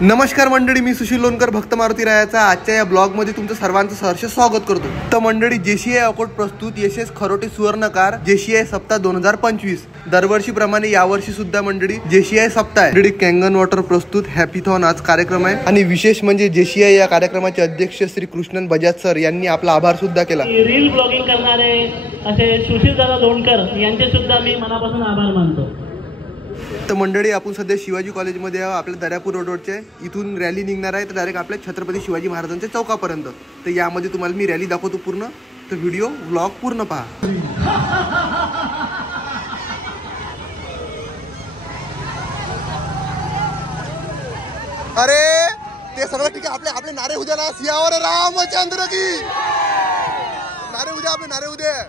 नमस्कार मंडळी, मी सुशील लोणकर भक्त मारुती रायाचा आजच्या या ब्लॉगमध्ये तुमचं सर्वांचं सहर्ष स्वागत करतो। तर मंडळी, जेसीआय अकोट प्रस्तुत यशेस खरोटे सुवर्णकार जेसीआय सप्ताह 2025 दरवर्षीप्रमाणे यावर्षी सुद्धा मंडळी जेसीआय सप्ताह आहे। मंडळी कॅंगन वॉटर प्रस्तुत हॅपीथॉन आज कार्यक्रम आहे आणि विशेष म्हणजे जेसीआय या कार्यक्रमाचे अध्यक्ष श्री कृष्णन बजाज सर यांनी आपला आभार सुद्धा केला। रील ब्लॉगिंग करणारे असे सुशील दादा लोणकर यांचे सुद्धा मी मनापासून आभार मानतो। तर मंडळी, आपण सध्या शिवाजी कॉलेजमध्ये आहोत। आपल्या दर्यापूर रोडवरचे इथून रॅली निघणार आहे तर डायरेक्ट आपल्या छत्रपती शिवाजी महाराजांच्या चौकापर्यंत। तर यामध्ये तुम्हाला मी रॅली दाखवतो पूर्ण, तर व्हिडिओ व्लॉग पूर्ण पहा। अरे ते सगळं ठीक आहे, आपले आपले नारे उद्या ना, सियावर रामचंद्र की नारे उद्या, आपले नारे उद्या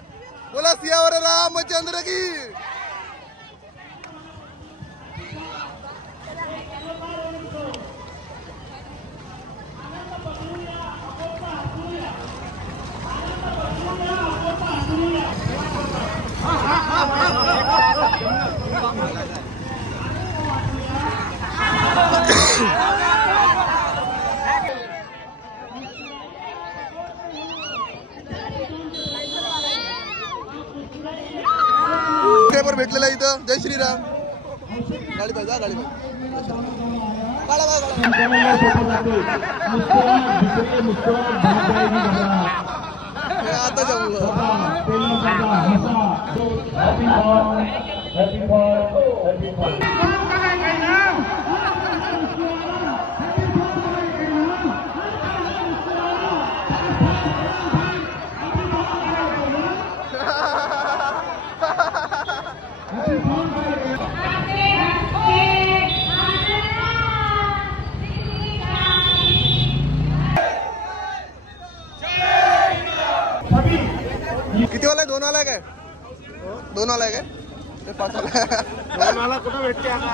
बोला, सियावर रामचंद्र की। पेपर भेटलेला इथं, जय श्रीराम। गाडी पाहिजे, गाडी आता जाऊ। किती वाला आहे? दोन वाला आहे काय? दोन वाला आहे काय? ते पाच वाला दोन वाला कुठं भेटते आता?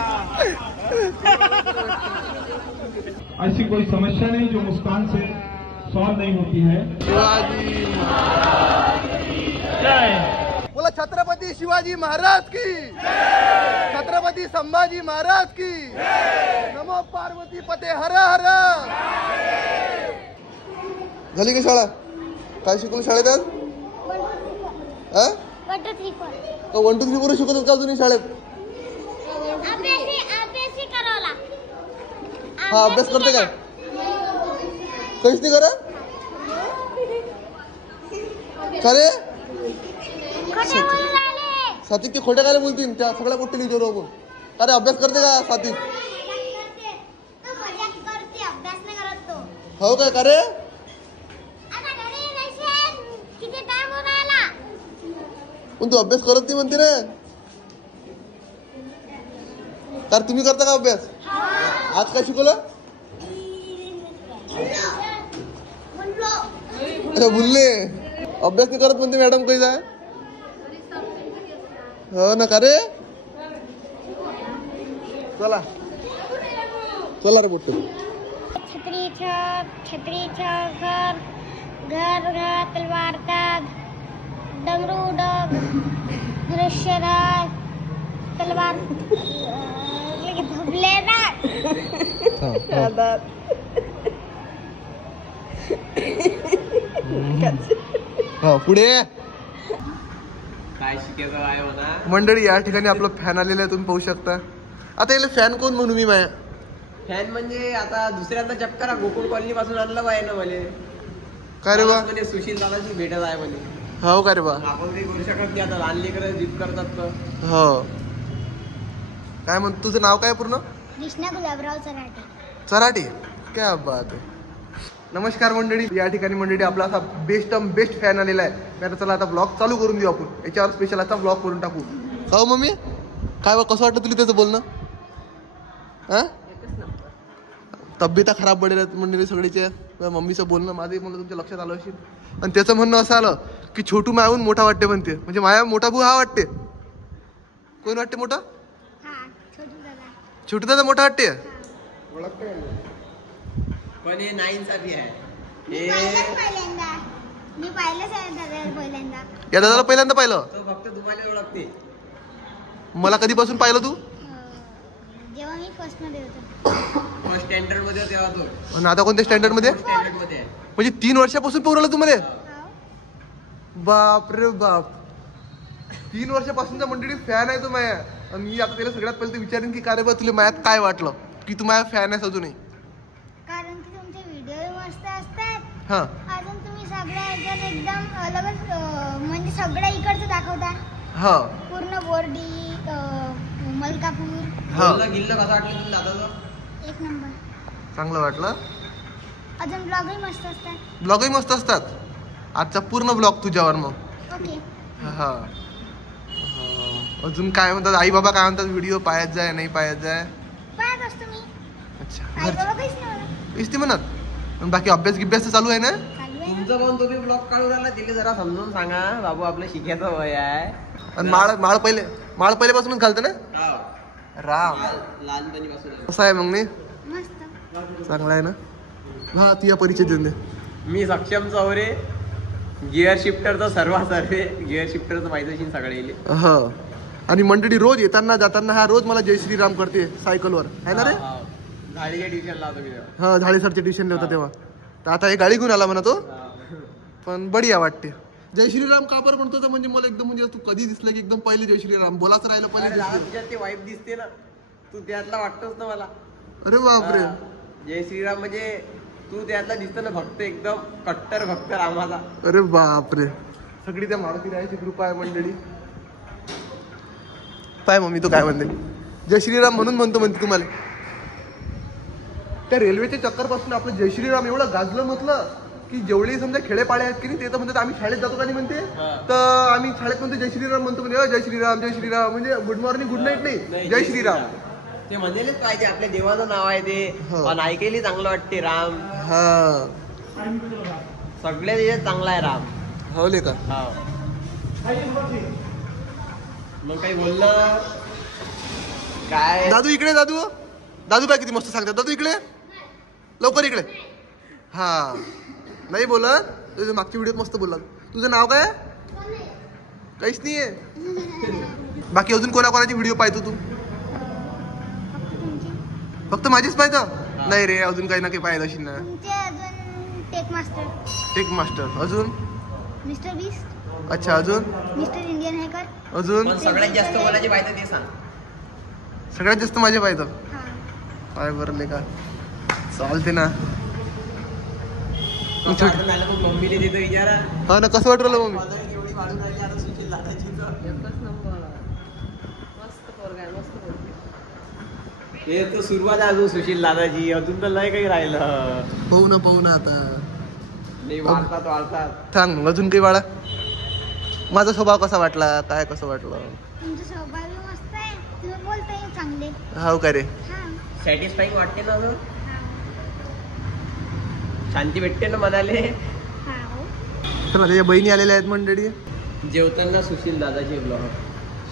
ऐसी कोई समस्या नहीं जो मुस्कान से सॉल्व नहीं होती है। शिवाजी जय बोला, छत्रपती शिवाजी महाराज की, छत्रपती संभाजी महाराज की, नमो पार्वती पते हर हर। झाली का शाळा? काय शिकवलं शाळेत आज? 1 2 3 4 शिकवतात का अजूनही शाळेत? हा, अभ्यास करते काय? काहीच नाही करत? खरे सातिक ते खोट्या काय बोलतील, त्या सगळ्या गोष्टी लिहितो आपण। अरे अभ्यास करते का सातिक? हो काय? करे पण तू अभ्यास करत नाही म्हणते रे। तर तुम्ही करता का अभ्यास? आज काय शिकवलं? बोलले अभ्यास नाही करत म्हणते मॅडम, काही जाय हो ना? का रे? चला चला रे बोट। छत्री घर घर तलवार ताग डमरू डग दृश्य राग तलवार धबले राग। पुढे काय शिकायचं आहे म्हणा मंडळी, या ठिकाणी आपलं फॅन आलेलं आहे, तुम्ही पाहू शकता। आता याला फॅन कोण म्हणू मी? माया फॅन म्हणजे आता दुसऱ्यांदा चक्कर गोकुळ कॉलनी पासून आणलं पाहिजे ना मला। काय रे बा? म्हणजे सुशील दादाची भेटत आहे म्हणे। हो का रे बा? आपण काही करू शकत नाही, आता लहान लेकरं जिद करतात तर। हो काय म्हण, तुझं नाव काय पूर्ण? कृष्णा गुलाबराव चराटे। चराटे, क्या बात आहे। नमस्कार मंडळी, या ठिकाणी मंडळी आपला असा बेस्ट फॅन आलेला आहे। मी आता चला आता ब्लॉग चालू करून देऊ आपण, याच्यावर स्पेशल आता ब्लॉग करून टाकू। हो मम्मी, काय कसं वाटतं तुला त्याचं बोलणं? हा, तब्येत खराब पडेल मंडळी सगळीच्या। मम्मीचं बोलणं माझंही म्हणलं तुमच्या लक्षात आलं असेल, आणि त्याचं म्हणणं असं आलं की छोटू मायाहून मोठा वाटते म्हणते, म्हणजे माया मोठा भाऊ हा वाटते। कोण वाटते मोठा? छोटू दादा मोठा वाटते। पण हे नाइंसाफी आहे। मी पाहिलंच आहे दादा पहिल्यांदा. या दादाला पहिल्यांदा पाहिलं? तो फक्त तुम्हाला ओळखते. मला कधीपासून पाहिलं तू? जेव्हा मी फर्स्ट मध्ये होतो. फर्स्ट स्टँडर्ड मध्ये होता तेव्हा तो. आणि आता कोणत्या स्टँडर्ड मध्ये? स्टँडर्ड मध्ये आहे. म्हणजे 3 वर्षापासून पोरवलं तुम्हाला? हो. बाप रे बाप, 3 वर्षापासूनचा मंडळी फॅन आहे तो माया. आणि मी आता त्याला सगळ्यात पहिले विचारेन की का रे बा तुला मायात काय वाटलं की तू माझ्या फॅन आहेस अजूनही? कारण की तुमचे व्हिडिओ मस्त असतात. हा अजून तुम्ही सगळ्या ह्याच्यात एकदम अलगच म्हणजे सगळ्या इकडचं दाखवता. हा पूर्ण बोर्डी, मलकापूर. हा बोलणं गिल्लं कसं वाटलं तुला दादाचं? 1 नंबर. चांगलं वाटलं. अजून ब्लॉगही मस्त असतात. ब्लॉगही मस्त असतात. आजचा पूर्ण ब्लॉग तुझ्यावर मग. ओके. हा हा. अजून काय म्हणतात आई बाबा, काय म्हणतात व्हिडिओ पाहत जाय नाही पाहत जाय? पाहत असतो मी. अच्छा आई बाबा काहीच नाही म्हणत. तेच ते म्हणत. पण बाकी अभ्यास गिभ्यास तर चालू आहे ना? चालू आहे ना. तुमचं पण तुम्ही ब्लॉग काढून राहिला, तिला जरा समजून सांगा बाबू आपलं शिकायचं वय आहे. आणि माळ पहिल्यापासूनच घालतं ना? राम लहानपणीपासून. कसं आहे मग? नाही मस्त. चांगला आहे ना? हा तू या परिचय देऊन दे. मी सक्षम चौरे, गिअर शिफ्टरचा सर्वे गिअर शिफ्टरचं माहिती असेल सगळे. हा. आणि मंडळी रोज येताना जाताना हा रोज मला जय श्रीराम करते सायकलवर, आहे ना रे? गाडीच्या ट्युशन लावतो मी तेव्हा. हा झाडे सरचे ट्युशन होतं तेव्हा. तर आता हे गाडी घेऊन आला म्हणा तो, पण बढिया वाटते. जय श्रीराम का बरं म्हणतो? तर म्हणजे मला एकदम म्हणजे तू कधी दिसलं की एकदम पहिले जय श्रीराम बोलाच राहिलं पहिले अरे जय दादा, श्रीराम. तुझ्यात ते वाईफ दिसते ना, तू त्यातला वाटतोस ना मला. अरे बापरे. हा. जय श्रीराम म्हणजे तू त्यातला दिसतो ना भक्त, एकदम कट्टर भक्त रामाचा. अरे बापरे. सगळी त्या मारुती रायाची कृपा आहे मंडळी. पाय मम्मी तू काय म्हणते? जय श्रीराम म्हणून म्हणते तुम्हाला. त्या रेल्वेच्या चक्कर पासून आपलं जय श्रीराम एवढं गाजलं म्हटलं की जेवढे समजा खेडेपाडे आहेत की नाही ते तर म्हणतात आम्ही शाळेत जातो का नाही म्हणते, तर आम्ही शाळेत म्हणतो जय श्रीराम म्हणतो. म्हणजे जय श्रीराम जय श्रीराम म्हणजे गुड मॉर्निंग गुड नाईट नाही, जय श्रीराम. ते म्हणलेच पाहिजे, आपल्या देवाचं नाव आहे ते. पण ऐकायला चांगलं वाटते राम. हा सगळ्या देशात चांगला आहे राम. हो ले का? मग काही बोललं काय? दादू इकडे. दादू काय किती मस्त सांगतात. दादू इकडे लवकर इकडे. हा नाही बोलत. तुझ्या मागच्या व्हिडिओत मस्त बोलला. तुझं नाव काय? काहीच नाहीये. बाकी अजून कोणाकोणाची व्हिडिओ पाहतो तू? फक्त माझीच पाहतो? नाही रे, अजून काही ना काही पाहिजे अशी ना. तुमचे अजून टेक मास्टर. अजून मिस्टर बीस्ट. अच्छा अजून मिस्टर इंडियन हॅकर. अजून पण सगळ्यात जास्त कोणाची पाहिजे ते सांग. सगळ्यात जास्त माझे पाहिजे. हा. काय बरं का चालते ना. कसं वाटून राहिलं तू मम्मीला तिथं विचारा. हा ना, कसं वाटलं मम्मी? पदरी एवढी वाढून राहिली आता सुशील दादाची तर. हे तर सुरुवात आहे अजून सुशील दादाची, अजून तर लय काही राहिलं. पाहू ना आता. नाही वाढतात. सांग मग अजून काही बाळा. माझा स्वभाव कसा वाटला, काय कसं वाटलं? तुमचं स्वभाव मस्त आहे. तुम्ही बोलताय चांगले. हाव का रे? हा. सॅटिस्फाईंग वाटते ना अजून? हा. शांती भेटते ना मनाले. हा. हो. तर माझ्या बहिणी आलेल्या आहेत मंडळी. जेवताना सुशील दादाचे ब्लॉग,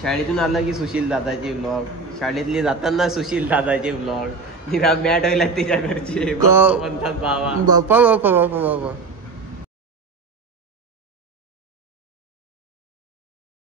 शाळेतून आला की सुशील दादाचे ब्लॉग, शाळेतले जाताना सुशील दादाचे ब्लॉग. निरा मॅट व्हायला त्याच्या घरचे म्हणतात बाबा. बापा बापा बापा बापा